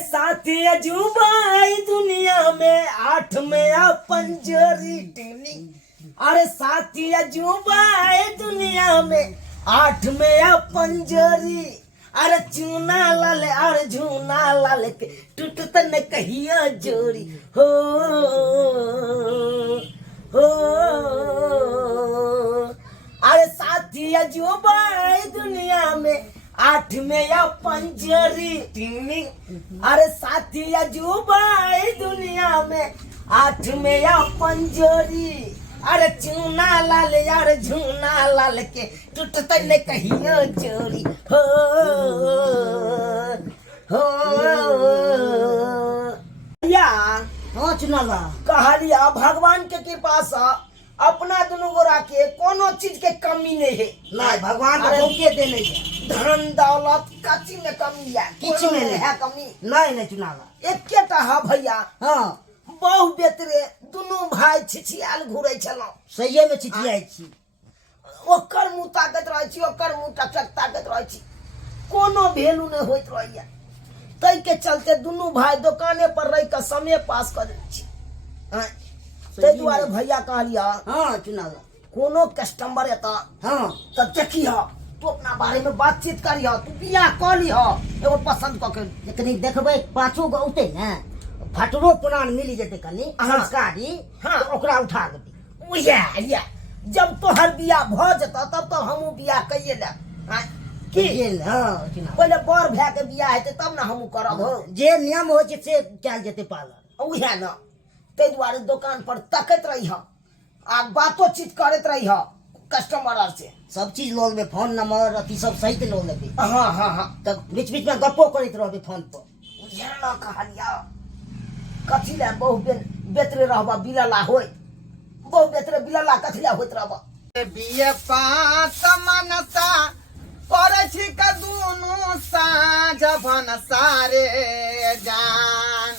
साथी अजूबा दुनिया में 8 में अपन जोरी टिनी। अरे साथी अजूबा दुनिया में 8 में अपन जोरी। अरे चूना लाल अरे झूना लाल के टूटत न कहिया जोड़ी हो हो। अरे साथी अजूबा दुनिया में 8 में अपन जोड़ी टिनी। अरे साथी अजूबा दुनिया में 8 में अपन जोड़ी। अरे चूना लाल यार झूना लाल के टूटत न कहियो जोड़ी हो हो। या हाँ चुनाला कहलिया भगवान के कृपा से अपना दुनू गोरा के कोनो चीज के कमी नहीं है। नहीं भगवान तो बहुते दे नहीं है। धन दौलत कची में कमी है, किछ में नहीं है कमी नहीं चुनाला एकेटा है भैया। हाँ बहु बेतरे दुनू भाई छिछियाल घुरे छलौ। सही में चिटियाई छी। ओकर मुंह ताकत रहे छी, ओकर मुंह टक ताकत रहे छी, कोनो भेलू नहीं होइत रहैया। तै के चलते दुनू भाई दुकाने पर रह के समय पास कर दै छी। तै दुआरे भैया कहलिया हाँ चुनाला कोनो कस्टमर एता हाँ त देखिह तू अपना बारे में बातचीत करिह, तू बियाह क लिह एगो पसंद क के। लेकिन देखबै पाँचो गो औते ने फटरो पुरान मिली जेते कनी संस्कारी हाँ। तो ओकरा उठा देबी। ओया जब तोहर बियाह भ जेता तब तो हमहू बियाह कइए ले। की हाँ चुनाला पहले बर भै के बियाह हेतै तब ना हमहू करब हो। जे नियम हो से चल जेते पालन। उहे न तै दुआरे दुकान पर तकत रहिह आ बातो चीत करत रहिह कस्टमर से। सब चीज लो लेबे, फोन नंबर अथी सब सहित लो लेबे। हाँ हाँ हाँ तब बीच बीच में गप्पो करैत रहबे फोन पर। उहे न कहलिया कथी ले बहु बेतरे रहबा बिलला होय। बहु बेतरे बिलला कथी ले होइत रहबा। बिये पास मनसा करे छी का दुनु साँझ भनसारे जान।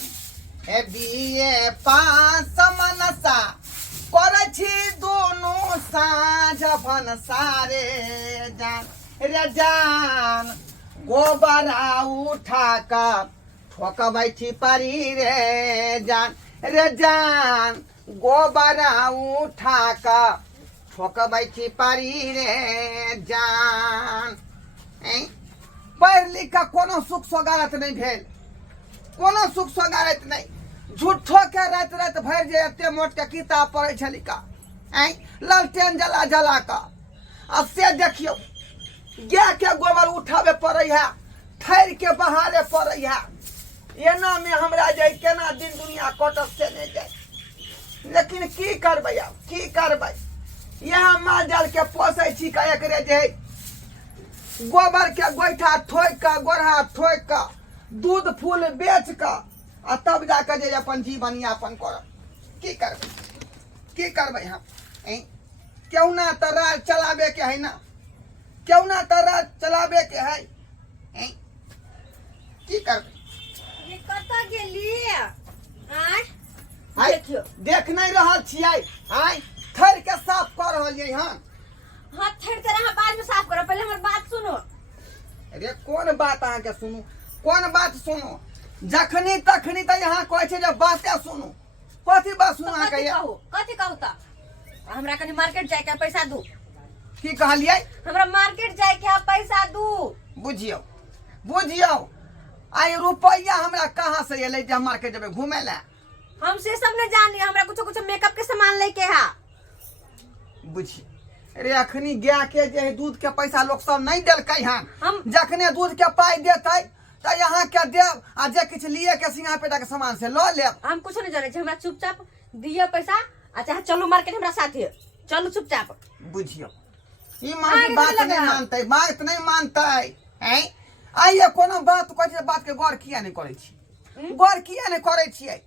ए बिये पास मनसा करे छी दुनु साँझ भनसारे जान। रे जान गोबरा उठा का ठोकबै छी परी रे जान। रे जान गोबरा उठा का ठोकबै छी परी रे जान। पढ़ लिख के कोनो सुख सोगारत नहीं भेल, कोनो सुख सोगारत नहीं। झूठो के रात रात भर जे एते मोट के किताब पढ़े छली का लालटेन जला जला का। अब से देखियो गाय के गोबर उठावे पड़े है, ठहर के बहारे पड़े है। एना में हमरा जाए केना दिन दुनिया कटत से नहीं जाए। लेकिन की करबै, अब की करबै। यहाँ माल जाल के पोसे छी का एकरे जे गोबर के गोइठा ठोक का गोरहा ठोक का दूध फूल बेच का आ तब जाके जे अपन जीवन यापन करब। की करबै, की करबै हम। क्यों ना तो राज चलावे के है ना, क्यों ना तो राज चलावे के है। की करबै। ये कतऽ गेली आय आय, देखियो देख नहीं रहल छियै आय थर के साफ कर रहलियै हन। हाथ थेड़ के रहा, बाद में साफ करो, पहले हमर बात सुनो। अरे कौन बात अहाँ के सुनू, कौन बात सुनू। जखनी तखनी तो यहाँ कहै छै जे बाते सुनू। कथी बात सुनू अहाँ के। कथी कहू त हमरा कनी मार्केट जाय के पैसा दू। की कहलियै। हमरा मार्केट जाय के पैसा दू। बुझियो बुझियो आई रुपया हमरा कहाँ से एलै जे हम मार्केट जेबै घूमे ला। हम से सब ने जानी, हमरा कुछ कुछ मेकअप के सामान लेके है। बुझियो अरे अखनी गाय के जे दूध के पैसा लोग सब नहीं देलकै हन। हम जखने दूध के पाई देतै त यहाँ के देव आ जे किछ लिए के सिंगा पेटा के सामान से ल लेब। हम कुछ नहीं जाने छी, हमरा चुपचाप दियो पैसा आ चाहे चलो मार्केट हमरा साथे चलो चुपचाप। बुझियो ई माँ बात नहीं मानते, बात नहीं मानते हैं। आइए कोनो बात कहै छै, बात के गौर किया नहीं करे छी, गौर किया नहीं करे छियै।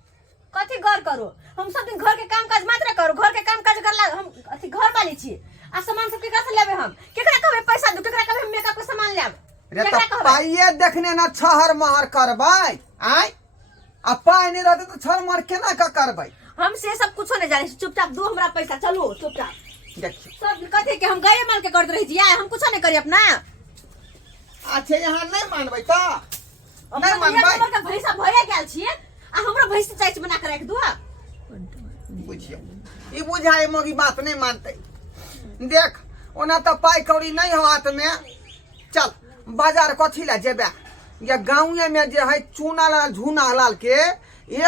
कथी गौर करो, हम सब दिन घर के काम काज मात्र करो, घर के काम काज करला हम अथी घर वाली छी। आ सामान सब केकरा से लेबे, हम केकरा कहबे पैसा दू, केकरा कहबे मेकअप के सामान लेब। रे तो पाइए देखने ना छहर महर करबै आय आ पाई नहीं रहते तो छहर महर केना का करबै। हम से सब कुछो नहीं जाने छी, चुपचाप दू हमरा पैसा, चलो चुपचाप। देखियो सब कथी के हम गए माल के करत रही छी, हम कुछो नहीं करी अपना। अच्छा यहाँ नहीं मानबै त नहीं नहीं मानबै। भैसा बुझियो ई बुझाए मोगी बात नहीं मानते देख ओना तो पाई कौड़ी नहीं हो हाथ में चल बाजार कथी ला जेबे या गाँव में जे है चूना लाल झूना लाल के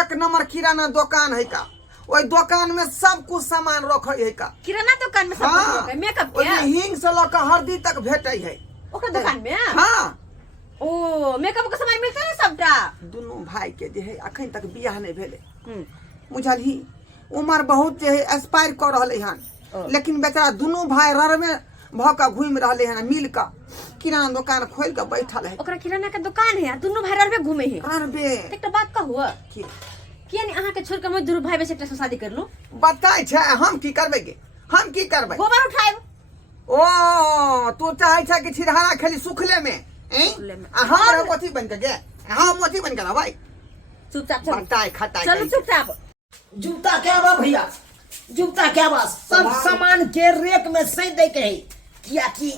1 नंबर किराना दुकान है का ओई दुकान में सब कुछ सामान रखे है का किराना दुकान में सब कुछ हाँ, रखे, मेकअप ओई के हिंग से लेकर हल्दी तक भेटे है ओकर दुकान में हाँ ओ मेकअप के सामान मिलता है सबटा दोनों भाई के जे है अखन तक बियाह नहीं भेले हम्म, बुझलही उम्र बहुत जे है एक्सपायर कर रहले हन लेकिन बेचारा दोनों भाई रर में भका घूम रहले हन मिल का किराना दुकान खोल के बैठल है ओकरा किराना के दुकान है दोनों भाई रर में घूमे है रर बे एकटा बात कहू किया नहीं अहाँ के छोड़ के मैं दुनू भाई में से एकटा से शादी कर लूं बताए छै हम की करबै गे हम की करबै गोबर उठाएब ओ तू चाहे छै कि छिरहारा खेली सुखले में सुखले में। आ हम कथी बन के गे हम मोती बन के भाई चुपचाप चलो बताए खटाई चलो चुपचाप जूता क्या बा भैया जूता क्या बा सब सामान के रेक में सही दे के है किया कि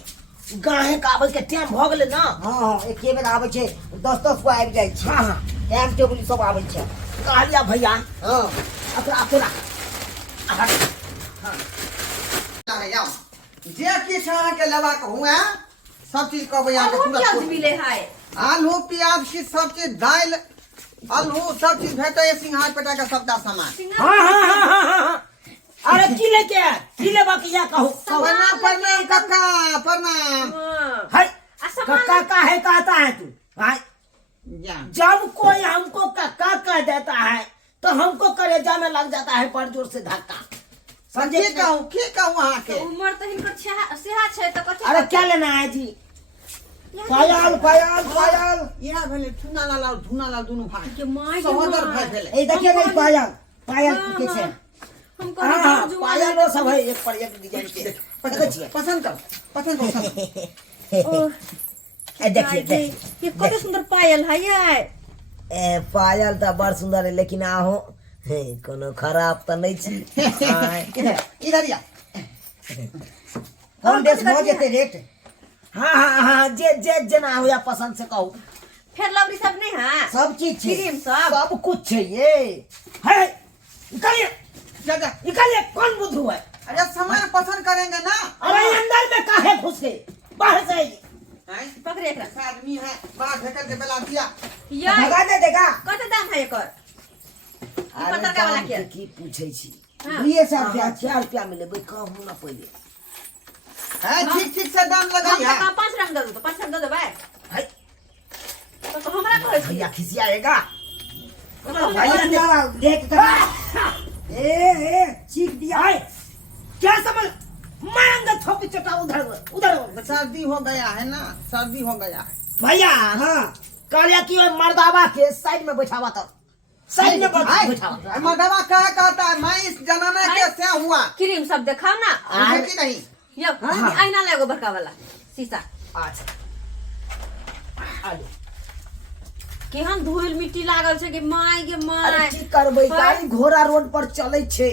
गाहे का आबे के टाइम भ गेले ना हाँ एके बेर आबै छै 10 को आबि जाइ छै हाँ हाँ टाइम टेबल सब आबै छै कहलिया भैया हाँ अपना अपना जे किछ अहाँ के लेबा के हुए सब चीज कहबै अहाँ के और क्या तुरंत मिले है आलू प्याज की सब चीज दाल आलू सब चीज भेटे सिंघार पेटा का सबटा सामान हाँ हाँ हाँ हाँ हाँ हाँ अरे किले के किले बाकी या कहूँ प्रणाम प्रणाम काका प्रणाम हाँ। है आ सामान काका है कहता है तू भाई जा जब कोई हमको काका कह देता है तो हमको कलेजा में लग जाता है पर जोर से धक्का समझे के कहूँ अहाँ के उम्र तो हिनकर सेहा छै त कथि अरे क्या लेना है जी पायल पायल पायल इहा भेले चुना लाल धुना लाल दोनों भाई के माय के सहोदर माय। भाई भेले ए देखिए नहीं पायल पायल हाँ, के छै हम हाँ हाँ कहै पायल वो सब है एक पर एक डिजाइन के देखो छिए पसंद कर ए देखिए देखिए ये कते सुंदर पायल है ये ए पायल तो बड़ सुंदर है लेकिन आहो हे कोनो खराब तो नहीं छी हाँ इधर या हम देश हो जेते रेट हाँ हाँ जे जे जना हुआ पसंद से कहूँ फेर लवरी सब नहीं है सब चीज छै क्रीम सब सब कुछ चाहिए है निकालिए जा जा निकालिए कौन बुद्धू है अरे सामान पसंद करेंगे ना अरे अंदर में काहे घुस गए बाहर से आइए हैं? पकड़े एकरा ऐसा आदमी है बड़ा ढेकर के बेला दिया ये भगा दे देगा कते दाम है एकर अरे पतरका वाला दाम के? के की पूछे छी हाँ। ये सब रुपया 4 रुपया मिले भाई कम होना पहले है ठीक ठीक से दाम लगाई है हम 5 रंग दे दो 5 रंग दे दे भाई है तो हमरा कहै छी भैया खिसियाएगा भैया देख कर ए चीख दिया है क्या समझ मारेंगे थोपी चटा उधर उधर सर्दी हो गया है ना सर्दी हो गया है भैया हाँ कहलिया कि ओए मर्दावा के साइड में बैठावा तो साइड में बैठावा मदवा क्या कहता है मैं इस जमाने के से हुआ क्रीम सब दिखाओ ना है कि नहीं ये आईना लगो बड़का वाला शीशा अच्छा आलू केहन धूल मिट्टी लागल छै कि माय गे अरे माय की करबै गाड़ी घोड़ा रोड पर चलै छै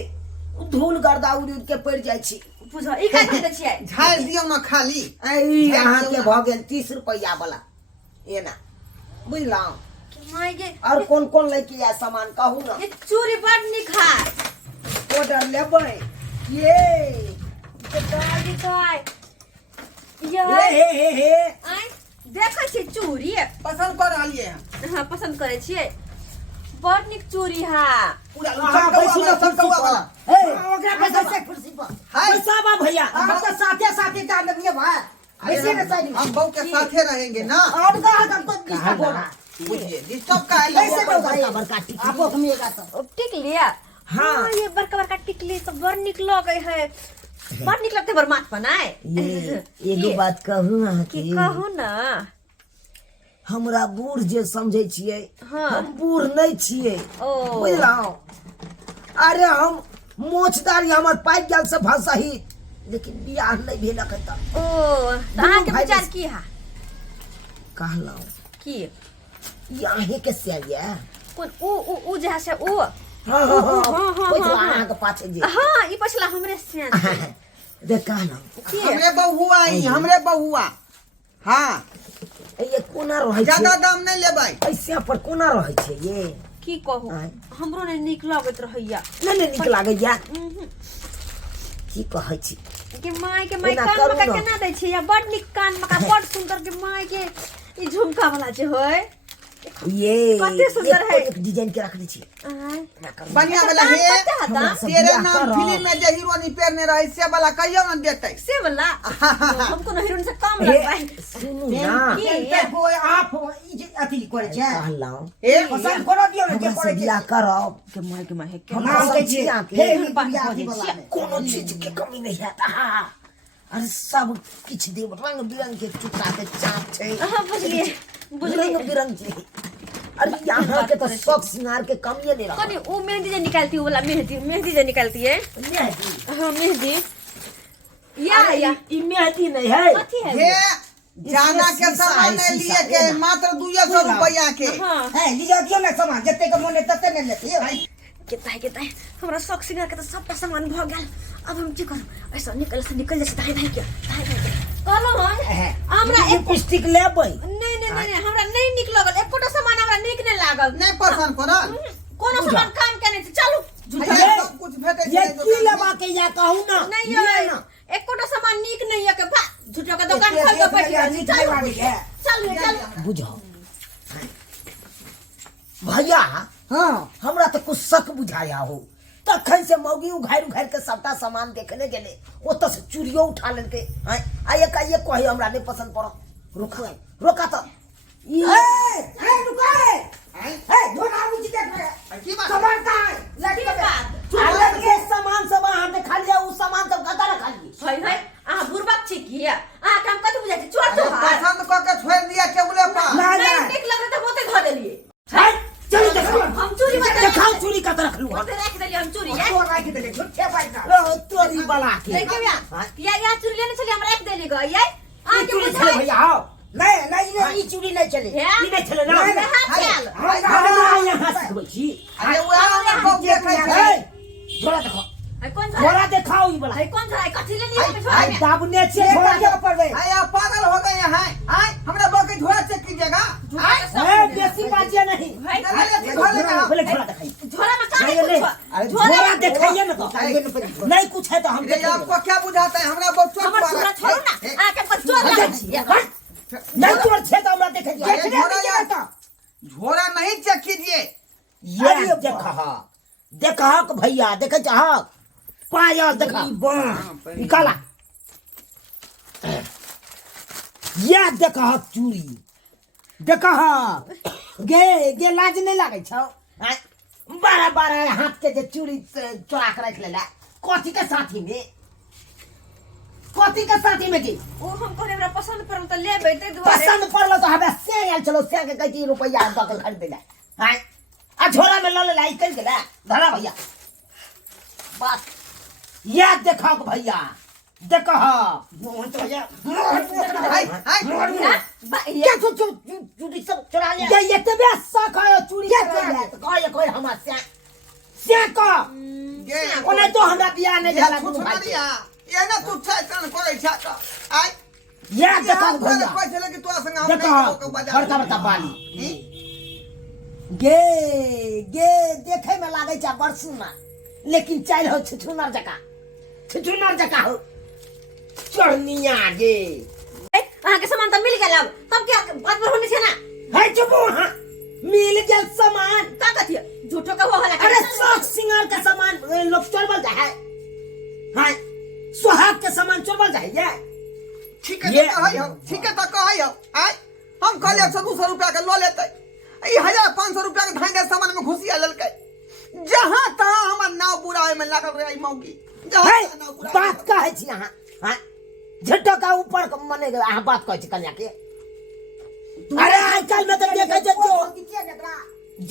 धूल गर्दा उड़ उड़ के पड़ जाइ छै बुझ ई का कहै छियै झाड़ दियो ना खाली अहाँ के भ गेल 30 रुपया वाला एना बुझलौं माय गे और कौन कौन लेके आए सामान कहू ना ये चूड़ी बड़ निक है ऑर्डर लेबै ये दादी काय हे हे हे आई देखै छी चूड़ी पसंद कर रहलिए हैं हां पसंद करे छियै बड़ निक चूड़ी है पूरा हाँ, बैसी ना कुर्सी वाला पर। ए, ओकरा पैसा से कुर्सी पर हाय। पैसा बा भैया हम तो साथे साथे जा लेंगे भाई ऐसे ना साइड में हम बहू के साथे रहेंगे ना और का हम तो डिस्टर्ब हो रहा बुझिए डिस्टर्ब का है कैसे लोगों तो को? बड़का बड़का टिक आपको कमिएगा तो टिक लिया हाँ। ये बड़का बड़का टिकली सब बड़ निक लगे है बड़ निक लगते बर माथ बनाए ये एगो बात कहू अहाँ की के कहू ना हमरा बूढ़ जे समझे छियै हाँ। हम बूढ़ नहीं छियै ओ। बुझलौं अरे हम मोछदारी हमर पाइक गेल से भसही लेकिन बियाह नहीं भेल अखन तक ओ तो अहाँ के भाई विचार बस- की है कहलौं की ई अहीं के से ये कोन उ जे है से उ हाँ हाँ हाँ हाँ, हाँ, बैठो हाँ। अहाँ के पाछे जे हाँ ई पछला हमरे से देख कहलौं की हमरे बहुआ ही हमरे बहुआ हाँ ये कोना रहै छै ज्यादा दाम नहीं लेबै ऐसे पर कोना रहै छै ये की कहू आय। हमरो नहीं निक लगत रहैया नहीं नहीं निक लागे या की कहै छी कि माय के माय एना कान करू मका न। केना दै छी या बड निक कान मका बड सुंदर के माय के ई झुमका वाला जे होय ये कते सुंदर है। एक डिजाइन के रख दी छी आय बढ़िया वाला दाम हे कते हता हमरा सब तेरे बियाह नाम करब। फिल्म में जे हीरोनी पेरने रही से वाला कहियो न देतै से वाला हमको न हीरोइन से कम हे, लगता है सुनू ना की? एते कोई आप ई जे अथी करे छै कहलौ ए पसंद करो दियो ना जे हमरा से करे बियाह करब के माय है हम नाम नाम के सब छी बियाह के। हे बात बियाह भऽ की जाइ वाला छै। कोनो चीज के कमी नहीं है अरे सब किछ देव रंग बिरंग के चुका के चाँद छै हां बुझलिए रंग बुझलिए बिरंग छै अरे यहाँ के तो शौक श्रृंगार के कमिए नहीं रहा कनी वो मेहंदी जे निकालती है वो वाला मेहंदी जे निकालती है हां मेहंदी या ई मेहंदी नहीं है कथी है हे वो? जाना के शीशा है, सामान नहीं शीशा, लिए के ये ना। मात्र 200 रुपया के हां है लियो दियो ना सामान जते के मोने तते ने लेती कितना है हमरा शौक सिंगार के तो सबटा सामान भ गेल अब हम की करू ऐसा निकल जैसे धाई धाई क्या कहलो हम हमरा एक लिपस्टिक लेबै नहीं हमरा नहीं निक लागल एकोटा सामान हमरा निक नहीं लागल नहीं पसंद करल कोनो सामान काम के नहीं चलू भैया सब कुछ भेटै ये छै की लेबा के या कहू ना नहीं लिअ है ना एकोटा सामान निक नहीं है के भा झूठो के दुकान एते खोल के एक बैठ रुपया गई निक नहीं वाली है। चल बुझाओ भैया हां हमरा तो कुछ शक बुझाया हो तखन से मौगी उघार के सबटा सामान देखने गेले ओत से चूड़ियो उठा लेलके आ एक कहे हमरा नहीं पसंद पड़ो रोका तो ई ए रुको ए धोना मुझे देख रहे की बात कमर का है लड़की की बात? अलग के सामान सब अहाँ देखा लिया उ सामान सब कतऽ रखा लिए भाई आ बुरबक छी की आ काम कत बुझाई छै चोर तो पसंद क के छोड़ दिया टेबुले पर नहीं निक लग रहा था मोते धो देलिए चलो देखो हम चोरी मत देखाओ चूड़ी कतऽ रखलू मोते रख देलिए हम चोरी है तो राख दे झूठे पैसा तोरी बला के देखिए या चोरी लेने चली हम रख देली गई है आ ई के चूड़ी बुझाई चले भैया आओ नहीं ई चूड़ी नहीं चले ई नहीं चले ना नहीं, हाथ चल हमरा यहाँ सिखबै छी अरे वो आना को देखै छै झोला देखो है कौन झोला देखाओ ई बला है कौन है कथी ले लिए पे आई छोड़ दाबने से ये झोला क्या पर गए आया पागल हो गए हैं आय हमरा बके झोला चेक कीजिएगा ए बेसी बाजिए नहीं पहले झोला दिखाइए झोला में का नहीं है नहीं कुछ अरे झोला दिखाइए ना तो नहीं कुछ है तो हम ये आपको क्या बुझाता है हमरा बहुत हमर झोला छोड़ो ना आ के पर चोर लगा छी नहीं तोर छे तो हमरा देखे झोला नहीं चेक कीजिए ये देखा भैया देखे चाह पायल देखा निकाला ये देखा चूड़ी देखा गे लाज नहीं लागे छौ बारह बारह हाथ के जे चूड़ी चोरा के रख लेला कथी के साथी में की ओ हम कोने हमरा पसंद पड़ल त लेबै तै दुआरे पसंद पड़लो तो हमें से आयल चलो से के कई रुपया दकल खरीद देला हां आ झोला में ल ले लाई कल गेला धरा भैया बात याद देखा भैया देखा मोहन तो भैया हाय हाय क्या चूड़ी सब चुरा लिया ये तबे शक है चूड़ी चुरा लिया तो कहे हमरा से का गे ओने तो हमरा बियाह नहीं या भेला तू दुनू छोड़ भाई के। दिया ये ना तू छै कान करे छै तो आय याद देखा भैया कोई चले कि तू संग हम देखा बड़का बड़का बाली गे देखे में लागे छै बड़ सुंदर लेकिन चाल हो छुछुनर जका हो चढ़निया गे अहाँ के सामान त मिल गेल अब तब क्या बात पर होने छै ना है चुप हां मिल गेल सामान का कथी झूठो के हो हला अरे शौक सिंगार का सामान लोग चोरबल जा है हां सुहाग के सामान चोरबल जा है ठीक है तो कहै हो ठीक है तो कहै हो आय हम कहले 100-200 रुपया के ल लेतै ई 1500 रुपया के धान के सामान में घुसिया लेलकै जहां तहां हमर नाव बुराए में लागल रहे मौगी जहां है नाव बुराए बात का है छी यहां हां झट्टो का ऊपर मने यहां बात कहै छी कन्या के अरे आजकल में तो देखे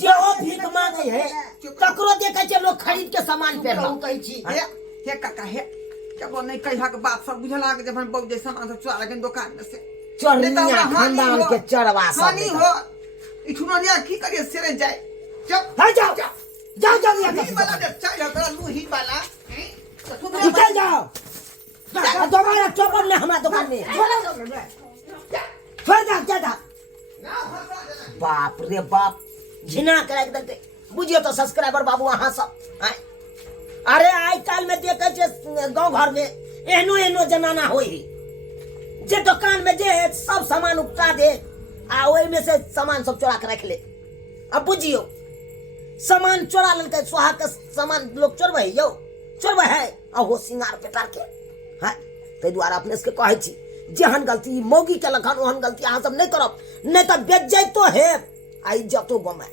जो भीख मांगे है ककरो देखे छै लोग खरीद के सामान पहनला कहै छी हे काका हे जब नहीं कहिया के बात सब बुझला के जब हम बहुत जे सामान सब चुरा लेकिन दुकान में से चोरनिया खानदान के चरवा सब हानि हो ई ठुननिया की करिए सेरे जाए चुप है जाओ ही वाला दे चाय करा लू ही वाला निकल जाओ दोबारा चौपन में हमारा दुकान में छोड़ जा बाप रे बाप झिना कर एकदम बुझियो तो सब्सक्राइबर बाबू अहाँ सब आय। अरे आइ काल में देखे छे गांव घर में एहनो एहनो जनाना होई जे दुकान में जे सब सामान उपटा दे आ ओई में से सामान सब चोरा के रख ले। अब बुझियो सामान चोरा लेलकै, सोहा के सामान लोग चोरबै यौ, चोरबै है अहो सिंगार पेटार के है। तै दुआरे अपने से कहै छी जेहन गलती मौगी के लखन ओहन गलती अहाँ सब नहीं करब, नहीं तो बेइज्जतो है आ इज्जतो गमाए।